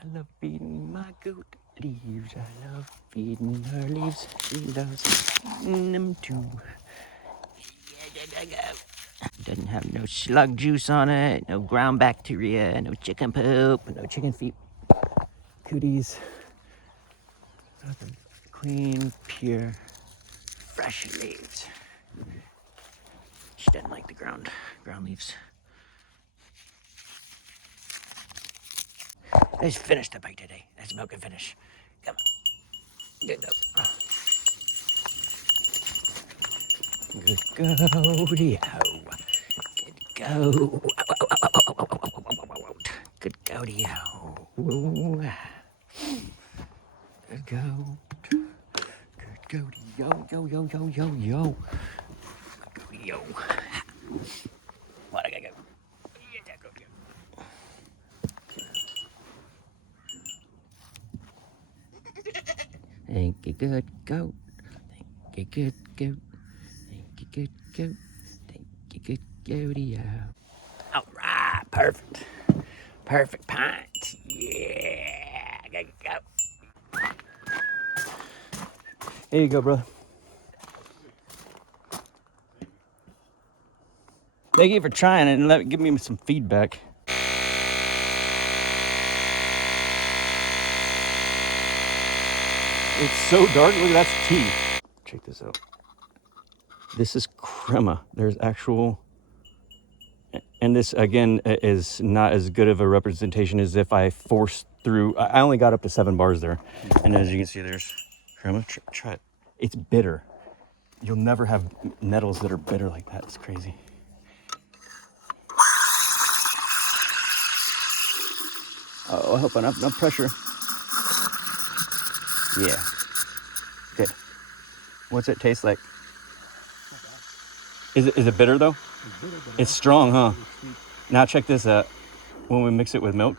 I love feeding my goat leaves. I love feeding her leaves. She loves eating them too. Doesn't have no slug juice on it, no ground bacteria, no chicken poop, no chicken feet. Cooties. Nothing. Clean, pure, fresh leaves. She doesn't like the ground leaves. I just finished the bike today. That's milk and finish. Come on. Good go. Good goaty ho. Good go. Good goaty ho. Good go. Good goaty yo yo yo yo yo yo. Goaty yo. What I gotta go. Thank you, good goat. Thank you, good goat. Thank you, good goat. Thank you, good goaty. All right, perfect. Perfect pint. Yeah, go, go. Here you go, brother. Thank you for trying it and give me some feedback. It's so dark. Look, that's tea. Check this out. This is crema. There's actual, and this again is not as good of a representation as if I forced through. I only got up to 7 bars there, and as you can see, there's crema. Try it. It's bitter. You'll never have nettles that are bitter like that. It's crazy. Oh, I hope enough pressure. Yeah. Good. What's it taste like? Is it bitter though? It's strong, huh? Now check this out. When we mix it with milk,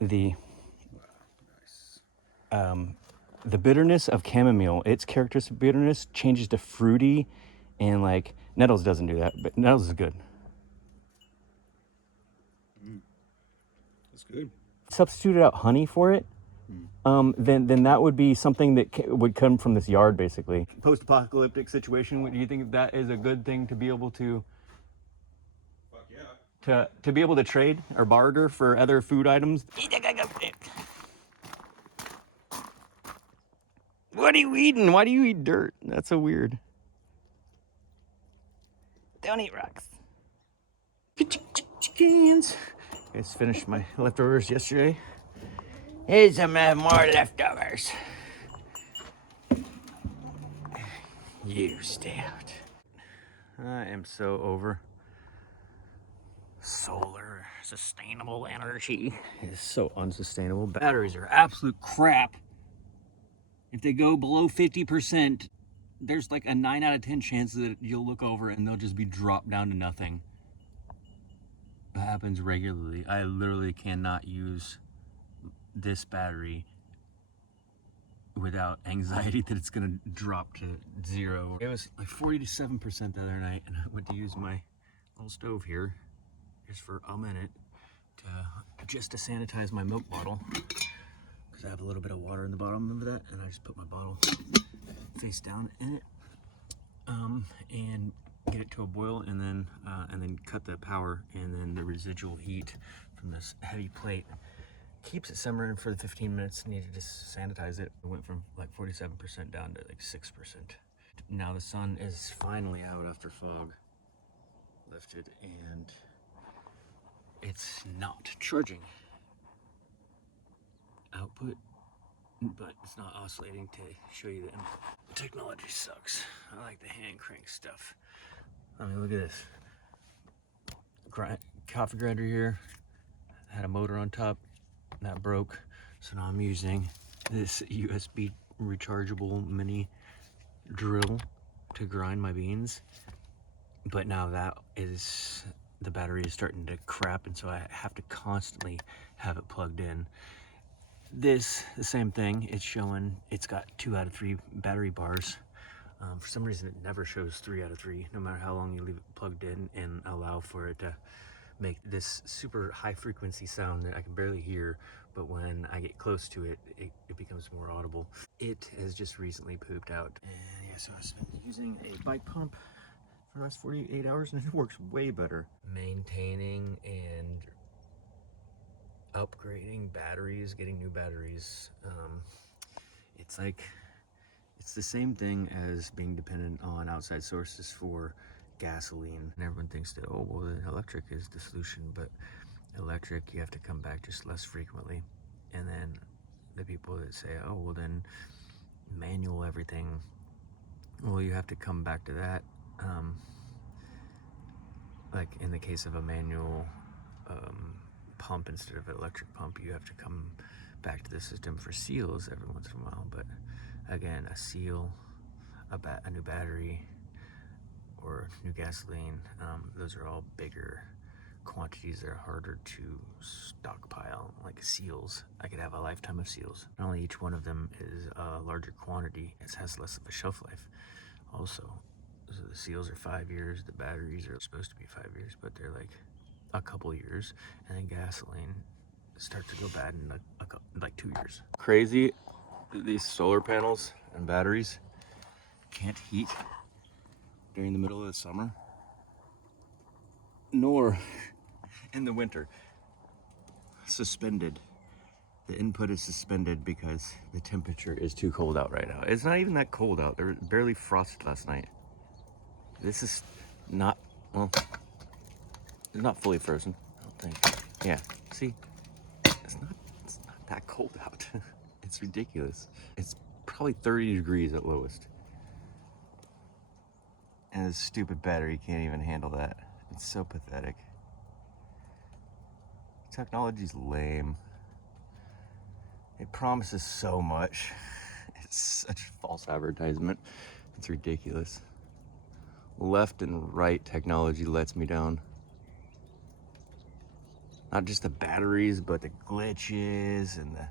the bitterness of chamomile, its characteristic bitterness changes to fruity, and like nettles doesn't do that, but nettles is good. That's good. Substituted out honey for it, then that would be something that would come from this yard, basically. Post-apocalyptic situation. Do you think that is a good thing to be able to? Fuck yeah. To be able to trade or barter for other food items? What are you eating? Why do you eat dirt? That's so weird. Don't eat rocks. Chickens. I just finished my leftovers yesterday. Here's some more leftovers. You stay out. I am so over solar sustainable energy. It's so unsustainable. Batteries are absolute crap. If they go below 50%, there's like a 9 out of 10 chance that you'll look over and they'll just be dropped down to nothing. It happens regularly. I literally cannot use this battery without anxiety that it's gonna drop to 0. It was like 47% the other night, and I went to use my little stove here just for a minute to sanitize my milk bottle, because I have a little bit of water in the bottom of that, and I just put my bottle face down in it, and get it to a boil, and then cut the power, and then the residual heat from this heavy plate keeps it simmering for the 15 minutes needed to sanitize it. It went from like 47% down to like 6%. Now the sun is finally out after fog lifted, and it's not charging. Output, but it's not oscillating to show you that technology sucks. I like the hand crank stuff. I mean, look at this. Coffee grinder here, had a motor on top, that broke, so now I'm using this USB rechargeable mini drill to grind my beans. But now the battery is starting to crap, and so I have to constantly have it plugged in. This, the same thing, it's showing it's got 2 out of 3 battery bars. For some reason it never shows 3 out of 3, no matter how long you leave it plugged in and allow for it to make this super high frequency sound that I can barely hear, but when I get close to it, it becomes more audible. It has just recently pooped out. And yeah, so I've been using a bike pump for the last 48 hours and it works way better. Maintaining and upgrading batteries, getting new batteries. It's like, it's the same thing as being dependent on outside sources for gasoline. And everyone thinks that, oh, well, electric is the solution, but electric, you have to come back just less frequently. And then the people that say, oh, well, then manual everything, well, you have to come back to that. Like in the case of a manual pump instead of an electric pump, you have to come back to the system for seals every once in a while. But again, a seal, a new battery, or new gasoline, those are all bigger quantities that are harder to stockpile. Like seals, I could have a lifetime of seals. Not only each one of them is a larger quantity, it has less of a shelf life also. So the seals are 5 years, the batteries are supposed to be 5 years, but they're like a couple years, and then gasoline starts to go bad in like 2 years. Crazy, these solar panels and batteries can't heat during the middle of the summer, nor in the winter. Suspended. The input is suspended because the temperature is too cold out right now. It's not even that cold out. There was barely frost last night. This is not, well, it's not fully frozen, I don't think. Yeah, see, it's not that cold out. It's ridiculous. It's probably 30 degrees at lowest. And this stupid battery can't even handle that. It's so pathetic. Technology's lame. It promises so much. It's such false advertisement. It's ridiculous. Left and right technology lets me down. Not just the batteries, but the glitches and the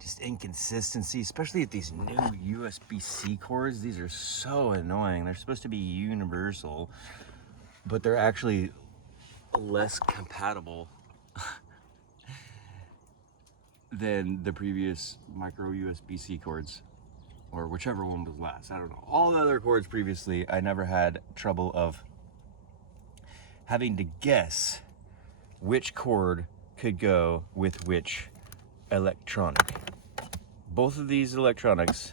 just inconsistency, especially at these new USB-C cords. These are so annoying. They're supposed to be universal, but they're actually less compatible than the previous micro USB-C cords, or whichever one was last. I don't know. All the other cords previously, I never had trouble of having to guess which cord could go with which electronic. Both of these electronics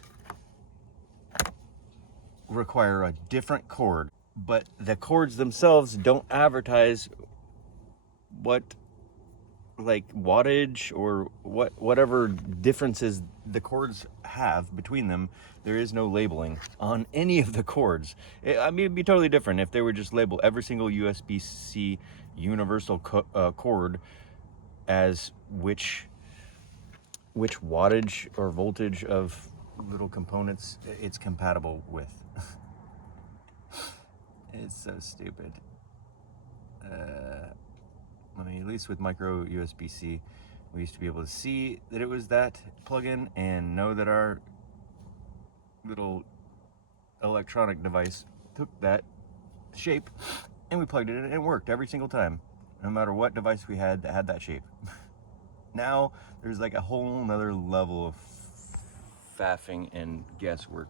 require a different cord, but the cords themselves don't advertise what, like, wattage or whatever differences the cords have between them. There is no labeling on any of the cords. I mean, it'd be totally different if they were just labeled every single USB-C universal cord as which wattage or voltage of little components it's compatible with. It's so stupid. I mean, at least with micro USB-C, we used to be able to see that it was that plug-in and know that our little electronic device took that shape and we plugged it in and it worked every single time, no matter what device we had that had that shape. Now there's like a whole nother level of faffing and guesswork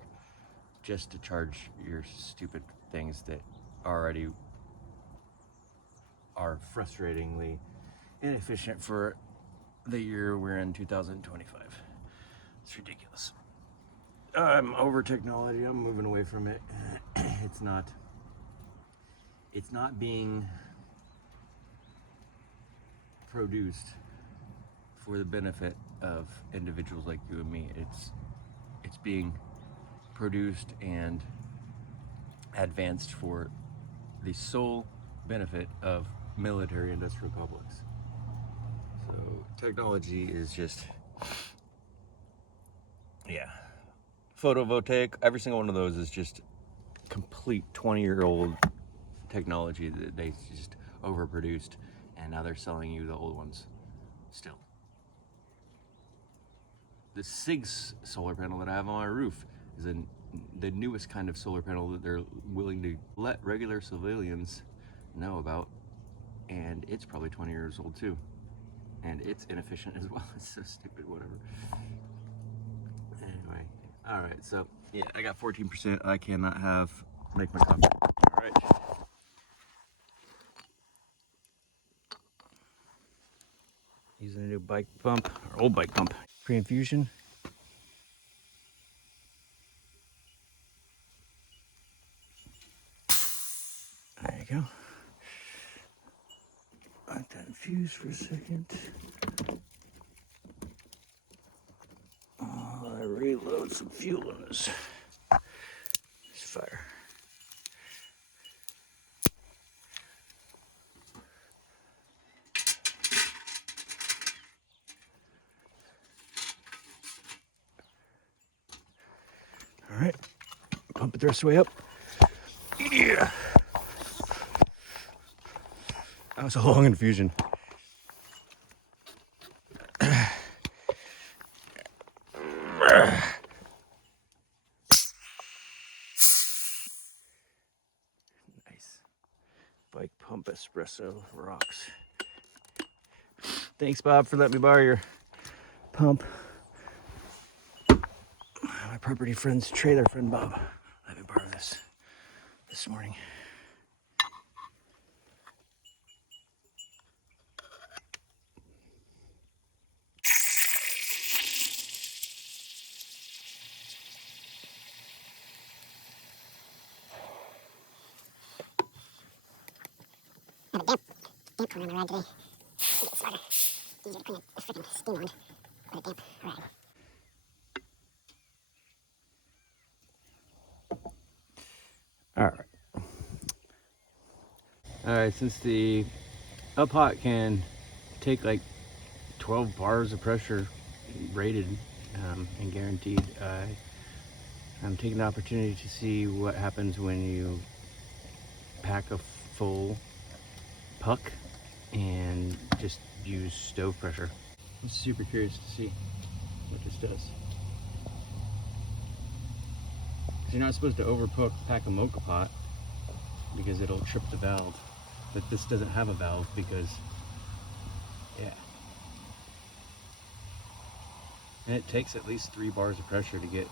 just to charge your stupid things that already are frustratingly inefficient for the year we're in, 2025. It's ridiculous. I'm over technology. I'm moving away from it. It's not being produced for the benefit of individuals like you and me. It's being produced and advanced for the sole benefit of military industrial complex. So technology is just, yeah. Photovoltaic, every single one of those is just complete 20-year-old technology that they just overproduced, and now they're selling you the old ones still. The SIGS solar panel that I have on my roof is the newest kind of solar panel that they're willing to let regular civilians know about, and it's probably 20 years old too. And it's inefficient as well. It's so stupid, whatever. Anyway, all right, so yeah, I got 14%. I cannot make my coffee. All right. Using a new bike pump, or old bike pump. Pre-infusion. There you go. Let that infuse for a second. I reload some fuel in this fire. All right, pump it the rest of the way up. Yeah. That was a long infusion. Nice. Bike pump espresso rocks. Thanks, Bob, for letting me borrow your pump. My property friend's trailer friend, Bob, let me borrow this morning. Damp cone on my ride today. Get it smarter. Easier to clean the freaking steam on. But a damp ride. All right, since the up hot can take like 12 bars of pressure rated and guaranteed, I'm taking the opportunity to see what happens when you pack a full puck and just use stove pressure. I'm super curious to see what this does. Because you're not supposed to pack a mocha pot because it'll trip the valve. But this doesn't have a valve because, yeah. And it takes at least 3 bars of pressure to get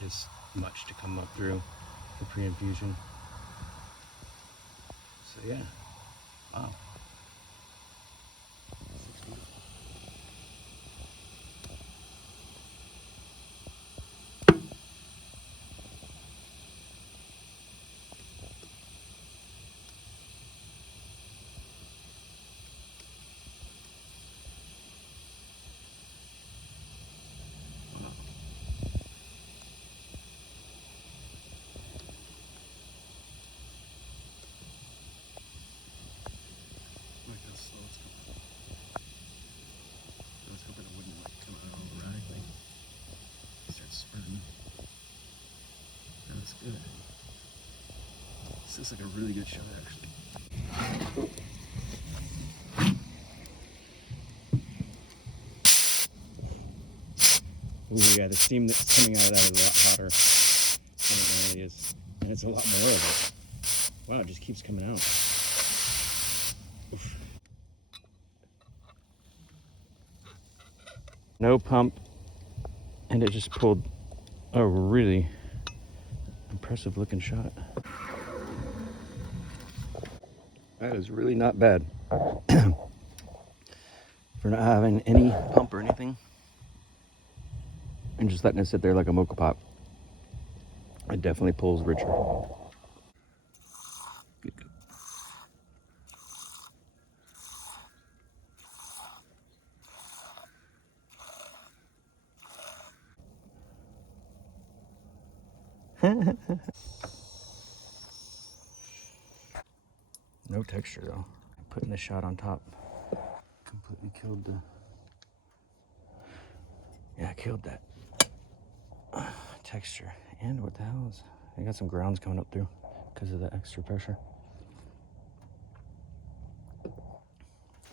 this much to come up through for pre-infusion. So yeah, wow. Look how slow it's going. I was hoping it wouldn't like come out all erratically. Start spurting. That's good. This is like a really good shot, actually. Ooh, yeah, the steam that's coming out of that is a lot hotter than it normally is. And it's a lot more of it. Wow, it just keeps coming out. Oof. No pump, and it just pulled a really impressive looking shot. That is really not bad for not having any pump or anything and just letting it sit there like a mocha pot. It definitely pulls richer. Good. No texture though. Putting the shot on top completely killed killed that texture. And what the hell is, I got some grounds coming up through because of the extra pressure.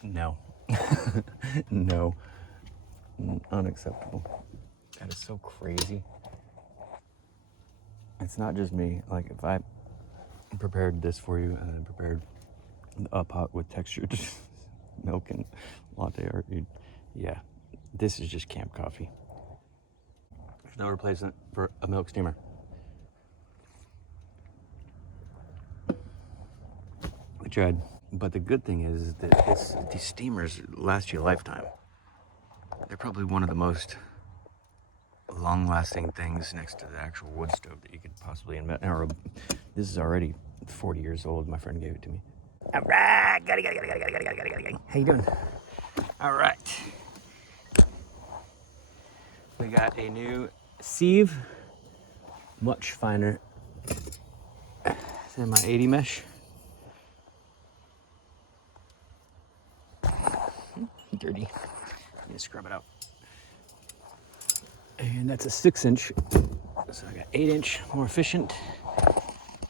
No. No. Unacceptable. That is so crazy. It's not just me. Like if I prepared this for you and then prepared a pot with textured milk and latte art, dude. Yeah, this is just camp coffee. There's no replacement for a milk steamer. We tried, but the good thing is that these steamers last you a lifetime. They're probably one of the most long-lasting things next to the actual wood stove that you could possibly invent. This is already 40 years old. My friend gave it to me. All right, got it. How you doing? All right. We got a new sieve, much finer than my 80 mesh. Dirty. Need to scrub it out. And that's a 6-inch. So I got 8-inch, more efficient,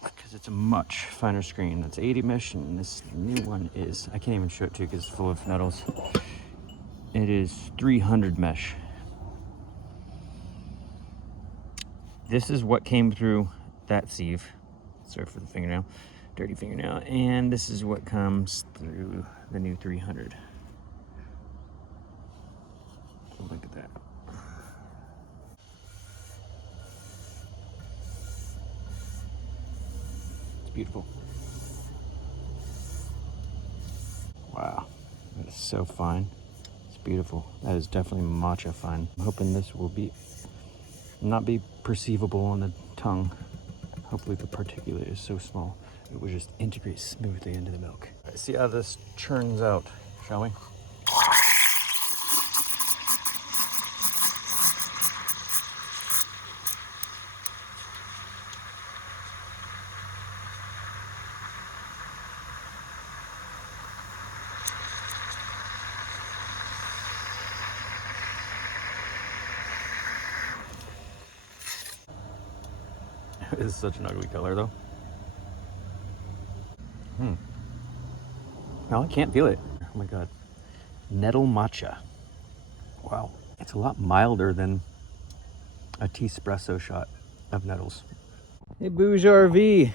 because it's a much finer screen. That's 80 mesh, and this new one is, I can't even show it to you because it's full of nettles. It is 300 mesh. This is what came through that sieve. Sorry for the fingernail, dirty fingernail. And this is what comes through the new 300. Look at that. It's beautiful. Wow, that is so fine. It's beautiful. That is definitely matcha fine. I'm hoping this will not be perceivable on the tongue. Hopefully the particulate is so small it will just integrate smoothly into the milk. Let's see how this churns out, shall we? This is such an ugly color though. No, I can't feel it. Oh my god. Nettle matcha. Wow. It's a lot milder than a tea-espresso shot of nettles. Hey, Bouge RV.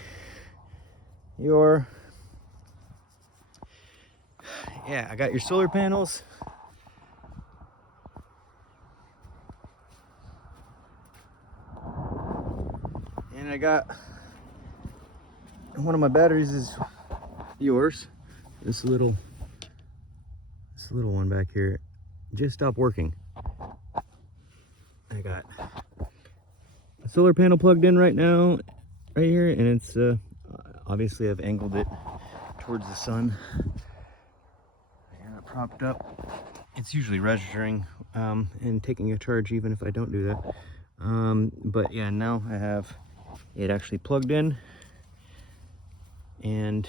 Yeah, I got your solar panels. And I got one of my batteries is yours. This little one back here just stopped working. I got a solar panel plugged in right now, right here, and it's obviously I've angled it towards the sun. I got it propped up. It's usually registering and taking a charge even if I don't do that. But yeah, now I have it actually plugged in and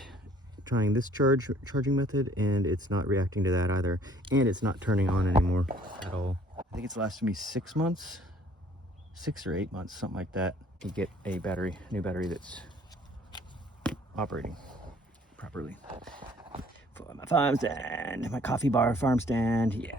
trying this charging method, and it's not reacting to that either, and it's not turning on anymore at all. I think it's lasted me 6 months, 6 or 8 months, something like that, to get a new battery that's operating properly. For my farm stand, my coffee bar farm stand, yeah.